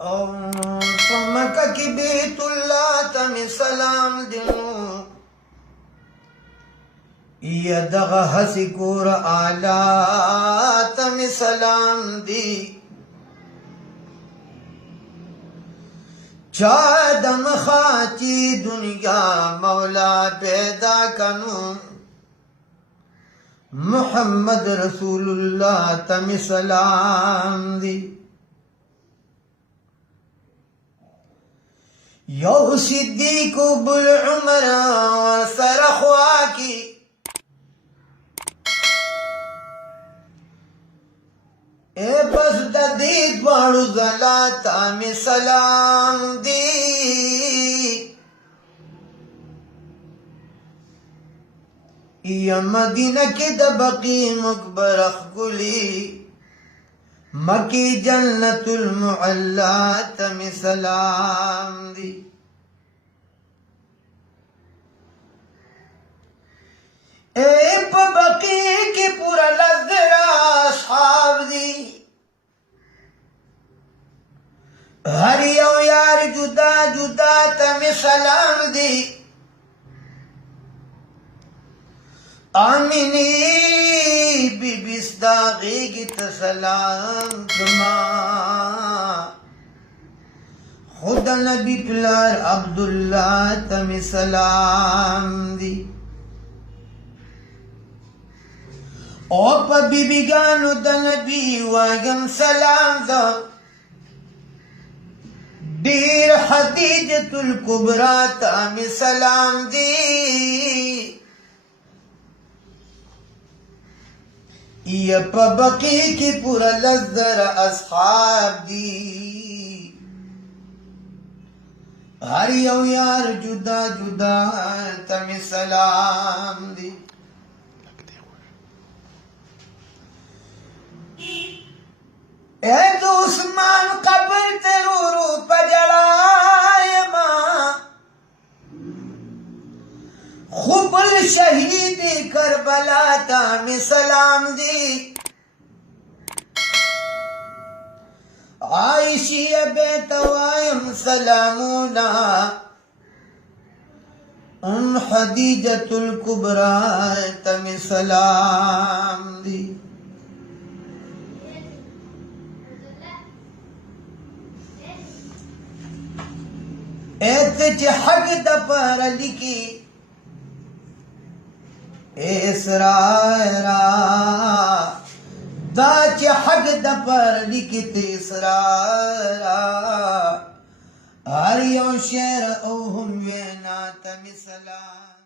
په مکه کې بیت الله ته مې سلام دی نو یا دغه هسې کور اعلی ته مې سلام دی چا د مخه چې دنیا مولا پیدا کنو محمد رسول الله ته مې سلام دی یو صدیق بل عمر سره خوا کی اے بس د دې دواړو ځلا ته مې سلام دی یا مدینه کې د بقیع مقبره ښکلي مکی جنت المعلا ته مې سلام دی اے په بقیع کې پورا لزرا اصحاب دی هر یو یار جدا جدا ته مې سلام دی آمینی بی بیستا غیگی تسلام دما خدا نبی پلار عبداللہ تمی سلام دی او پا بی بیگانو دا نبی وایم سلام دا دیر خدیجة الکبرى تمی سلام دی یا پا بقیع کی پورا لزر اصحاب دی ہر یو یار جدا جدا تمی سلام دی اے دو عثمان قبر ترورو پجڑائی ماں خوب الشہید کربلا تا میں سلام دی عائشی بیت وائم سلامونا ام خدیجة الکبرى تا میں سلام دی ایت چی حق دا پارا لکی اسرائیرا دا چی حق دا پر لکت اسرائیرا هر یو شیر او هم وینا تمی سلام